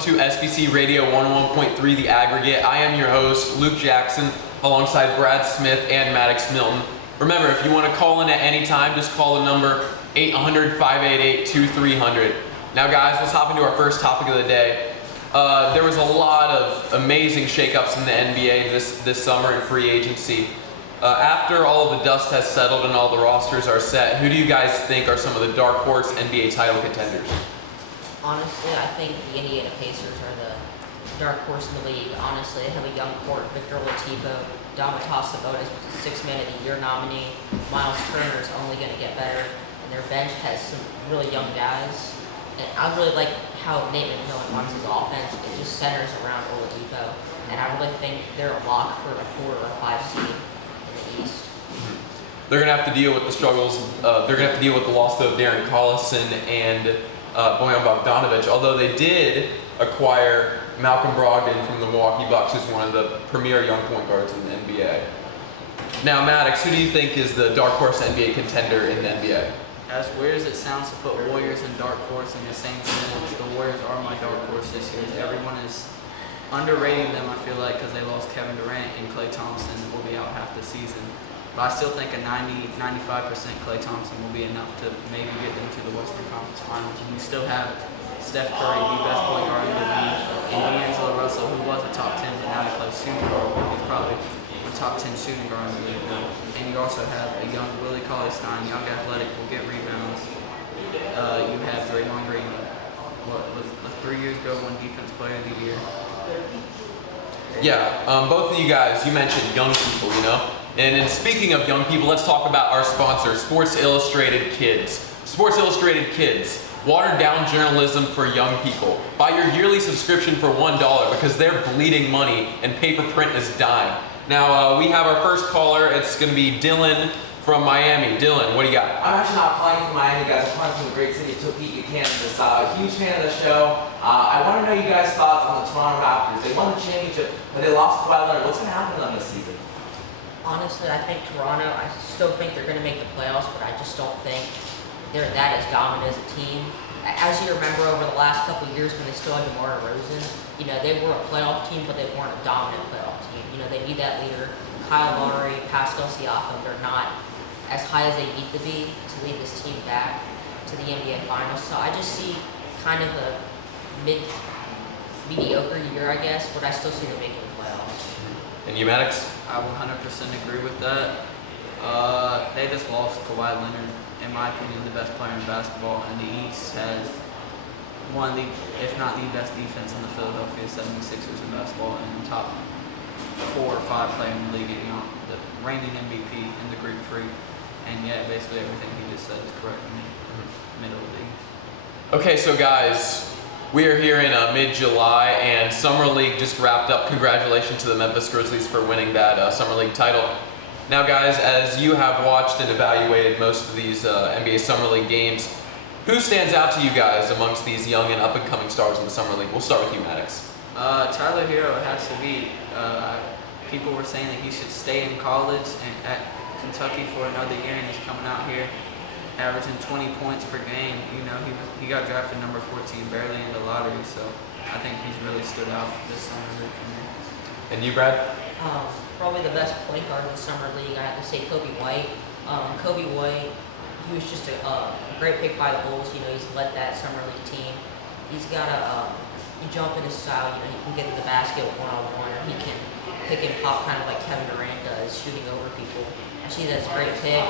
to SBC Radio 101.3 The Aggregate. I am your host, Luke Jackson, alongside Brad Smith and Maddox Milton. Remember, if you want to call in at any time, just call the number 800-588-2300. Now guys, let's hop into our first topic of the day. There was a lot of amazing shakeups in the NBA this summer in free agency. After all of the dust has settled and all the rosters are set, who do you guys think are some of the dark horse NBA title contenders? Honestly, I think the Indiana Pacers are the dark horse in the league. Honestly, they have a young court. Victor Oladipo, Domantas Sabonis was a Six-Man of the Year nominee. Miles Turner is only going to get better. And their bench has some really young guys. And I really like how Nate McMillan runs his offense. It just centers around Oladipo. And I really think they're a lock for a 4 or a 5 seed in the East. They're going to have to deal with the struggles. They're going to have to deal with the loss of Darren Collison and Bojan Bogdanovic, although they did acquire Malcolm Brogdon from the Milwaukee Bucks, who's one of the premier young point guards in the NBA. Now, Maddox, who do you think is the dark horse NBA contender in the NBA? As weird as it sounds to put Warriors and dark horse in the same sentence, the Warriors are my dark horse this year. Everyone is underrating them, I feel like, because they lost Kevin Durant and Klay Thompson will be out half the season. But I still think a 90-95% Klay Thompson will be enough to maybe get them to the Western Conference Finals. And you still have Steph Curry, the best point guard in the league, and D'Angelo Russell, who was a top 10, but now he plays shooting guard. He's probably a top 10 shooting guard in the league now. And you also have a young Willie Cauley-Stein, young athletic, will get rebounds. You have Draymond Green, what was 3 years ago, won Defense Player of the Year. Yeah, both of you guys, you mentioned young people, you know? And speaking of young people, let's talk about our sponsor, Sports Illustrated Kids. Sports Illustrated Kids, watered down journalism for young people. Buy your yearly subscription for $1 because they're bleeding money and paper print is dying. Now, we have our first caller. It's going to be Dylan from Miami. Dylan, what do you got? I'm actually not calling from Miami, guys. I'm calling from the great city of Topeka, Kansas. Huge fan of the show. I want to know you guys' thoughts on the Toronto Raptors. They won the championship, but they lost Kawhi Leonard. What's going to happen to them this season? Honestly, I think Toronto, I still think they're going to make the playoffs, but I just don't think they're that as dominant as a team. As you remember over the last couple of years when they still had DeMar DeRozan, you know, they were a playoff team, but they weren't a dominant playoff team. You know, they need that leader. Kyle Lowry, Pascal Siakam, they're not as high as they need to be to lead this team back to the NBA Finals. So I just see kind of a mediocre year, I guess, but I still see them making the playoffs. And you, Maddox? I 100% agree with that. They just lost Kawhi Leonard, in my opinion, the best player in basketball, and the East has one of the, if not the best defense in the Philadelphia 76ers in basketball, and the top 4 or 5 player in the league, you know, the reigning MVP and the Greek Freak. And yeah, basically everything he just said is correct in the middle of the East. Okay, so guys, we are here in mid-July, and Summer League just wrapped up. Congratulations to the Memphis Grizzlies for winning that Summer League title. Now, guys, as you have watched and evaluated most of these NBA Summer League games, who stands out to you guys amongst these young and up-and-coming stars in the Summer League? We'll start with you, Maddox. Tyler Hero has to be. People were saying that he should stay in college and at Kentucky for another year, and he's coming out here averaging 20 points per game. You know, he got drafted number 14, barely in the lottery, so I think he's really stood out this summer league for me. And you, Brad? Probably the best point guard in the summer league, I have to say Kobe White. Kobe White, he was just a great pick by the Bulls. You know, he's led that summer league team. He's got a jump in his style. You know, he can get to the basket one-on-one, or he can pick and pop kind of like Kevin Durant does, shooting over people. I see that's a great pick,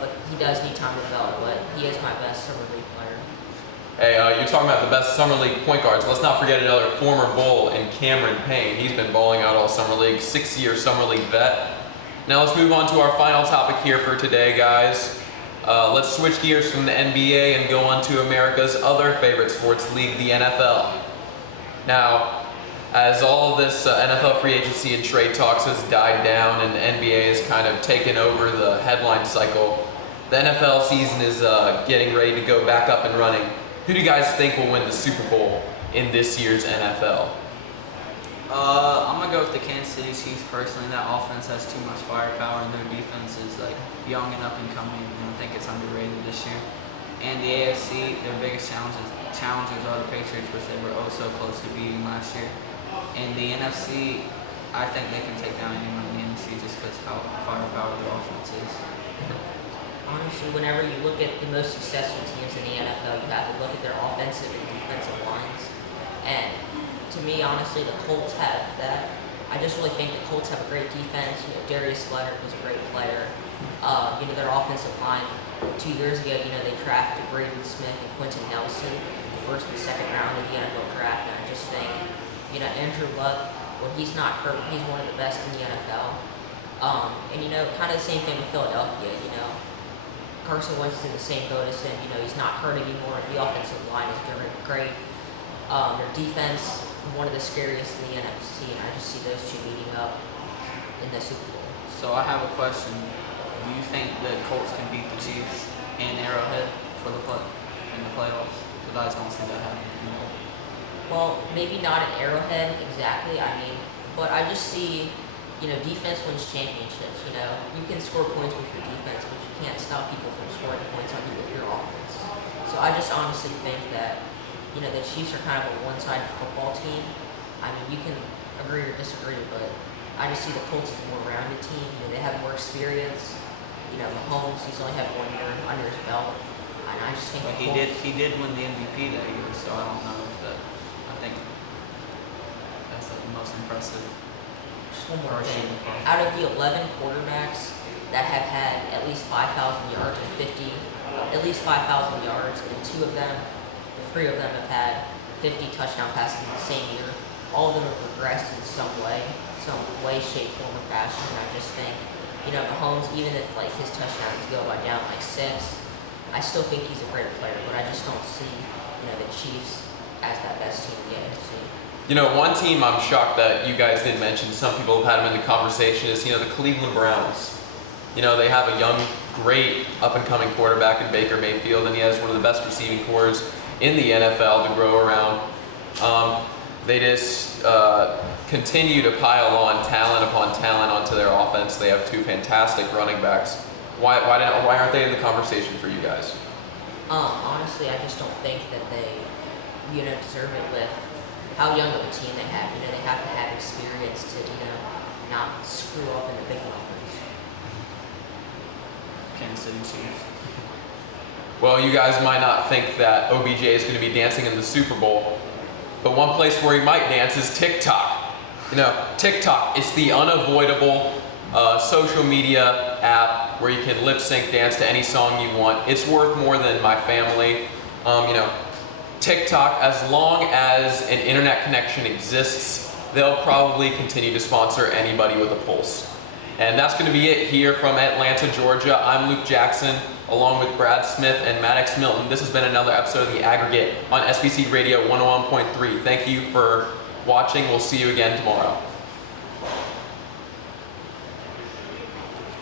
but he does need time to develop, but he is my best summer league player. Hey, you're talking about the best Summer League point guards. Let's not forget another former Bull in Cameron Payne. He's been balling out all Summer League, 6-year Summer League vet. Now let's move on to our final topic here for today, guys. Let's switch gears from the NBA and go on to America's other favorite sports league, the NFL. Now, as all of this NFL free agency and trade talks has died down and the NBA has kind of taken over the headline cycle, the NFL season is getting ready to go back up and running. Who do you guys think will win the Super Bowl in this year's NFL? I'm going to go with the Kansas City Chiefs personally. That offense has too much firepower and their defense is like young and up and coming, and I think it's underrated this year. And the AFC, their biggest challengers are the Patriots, which they were oh so close to beating last year. And the NFC, I think they can take down anyone in the NFC just because how firepower their offense is. Honestly, whenever you look at the most successful teams in the NFL, you have to look at their offensive and defensive lines. And to me, honestly, the Colts have that. I just really think the Colts have a great defense. Darius Leonard was a great player. Their offensive line 2 years ago, they drafted Braden Smith and Quentin Nelson, the first and second round of the NFL draft. And I just think, Andrew Luck, when he's not hurt, he's one of the best in the NFL. Kind of the same thing with Philadelphia. Carson Wentz is in the same boat as him. He's not hurt anymore. The offensive line is great. Their defense, one of the scariest in the NFC, and I just see those two meeting up in the Super Bowl. So I have a question. Do you think the Colts can beat the Chiefs and Arrowhead in the playoffs? Because I just don't see that happening. Well, maybe not at Arrowhead exactly. But I just see, defense wins championships. You can score points with your defense, but you can't stop people from scoring points on you with your offense. So I just honestly think that, the Chiefs are kind of a one-sided football team. You can agree or disagree, but I just see the Colts as a more rounded team. They have more experience. Mahomes, he's only had 1 year under his belt, and I just think. But he did win the MVP that year, so I don't know if that. I think that's the most impressive. Just one more thing. Out of the 11 quarterbacks that have had at least 5,000 yards and at least 5,000 yards, and the 3 of them have had 50 touchdown passes in the same year. All of them have progressed in some way, shape, form, or fashion. And I just think, Mahomes, even if his touchdowns go down 6, I still think he's a great player. But I just don't see, the Chiefs as that best team in the AFC. One team I'm shocked that you guys didn't mention, some people have had them in the conversation, is, the Cleveland Browns. They have a young, great, up-and-coming quarterback in Baker Mayfield, and he has one of the best receiving corps in the NFL to grow around. They just continue to pile on talent upon talent onto their offense. They have 2 fantastic running backs. Why aren't they in the conversation for you guys? Honestly, I just don't think that they, deserve it with how young of a team they have. They have to have experience to, not screw up in the big moments. Kansas City Chiefs. Well, you guys might not think that OBJ is going to be dancing in the Super Bowl, but one place where he might dance is TikTok. TikTok is the unavoidable social media app where you can lip sync dance to any song you want. It's worth more than my family. TikTok, as long as an internet connection exists, they'll probably continue to sponsor anybody with a pulse. And that's going to be it here from Atlanta, Georgia. I'm Luke Jackson, along with Brad Smith and Maddox Milton. This has been another episode of The Aggregate on SBC Radio 101.3. Thank you for watching. We'll see you again tomorrow.